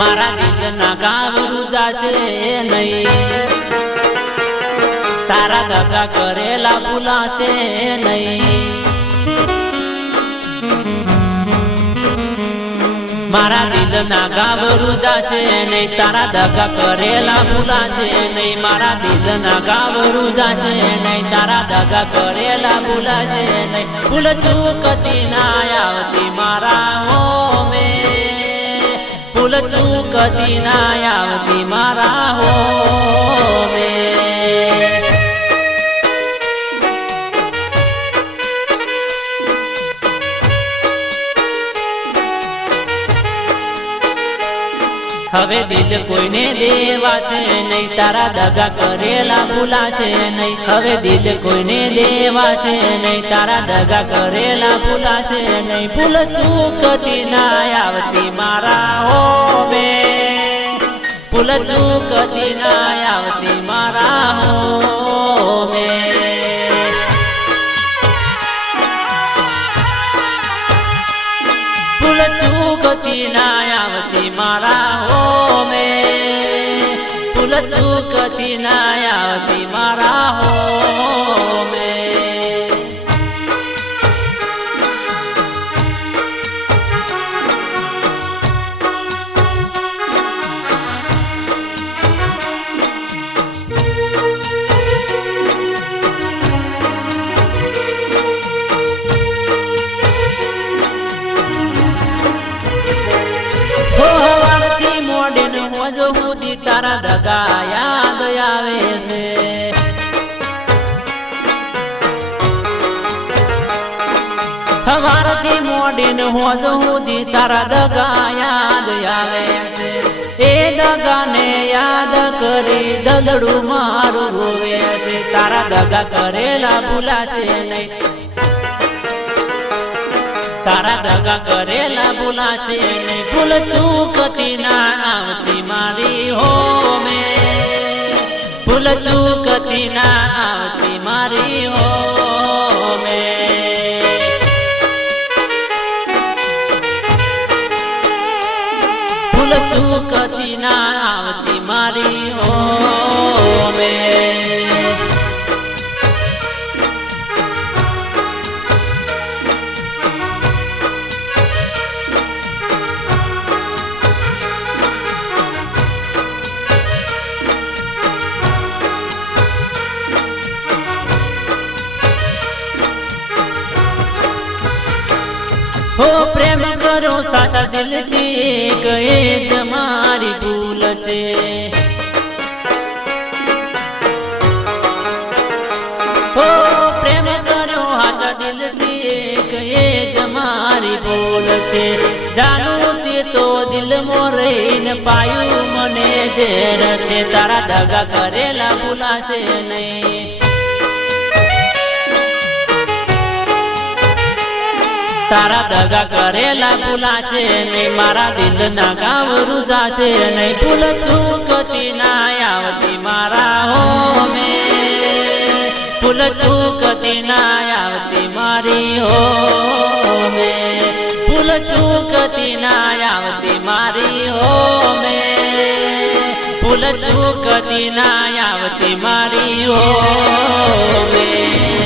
मारा दिलना गावरू जाशे नहीं, तारा दगा करेला भूलाशे नहीं। मारा दिलना गावरू जाशे नहीं, तारा दगा करेला भूलाशे नहीं। मारा दिलना गावरू जाशे नहीं, तारा दगा करेला भूलाशे नहीं। भूल चूकती ना आवती मारा हो में, भूल चूकती ना आवती मारा हो में। हवे दिल कोईने देवाशे नहीं, तारा दगा करेला भूलाशे नहीं। हवे दिल कोईने देवाशे नहीं, तारा दगा करेला भूलाशे नहीं। भूल चूकती ना आवती मारा हो में, भूल चूकती ना आवती मारा हो में। भूल चूकती ना आवती मारा हो में, भूल चूकती ना आवती मारा हो में। तारा दगा याद आवे से, हवारती मोडीन होज हुदी तारा दगा याद आवे से। ए दगा ने याद करी दलड़ू मारू रोवे से, तारा दगा करेला भूलाशे नहीं, तारा दगा करेला भूलाशे नहीं। भूल चूकती ना आवती मारी हो में, भूल चूकती ना आवती मारी हो में। भूल चूकती ना आवती मारी हो में। हो प्रेम करो साचा दिल की गए जमारी भूल छे। हो प्रेम करो साचा दिल की गए जमारी भूल छे। जानू ते तो दिल मोरे न पायु मने जेर छे, तारा दगा करेला भूलाशे नहीं। तारा दगा करेला भूलाशे नहीं, मारा दिलना गावरू जाशे नहीं। भूल चूकती ना आवती मारा हो में, भूल चूकती ना आवती मारी हो में। भूल चूकती ना आवती मारी हो में, भूल चूकती ना आवती मारी हो में।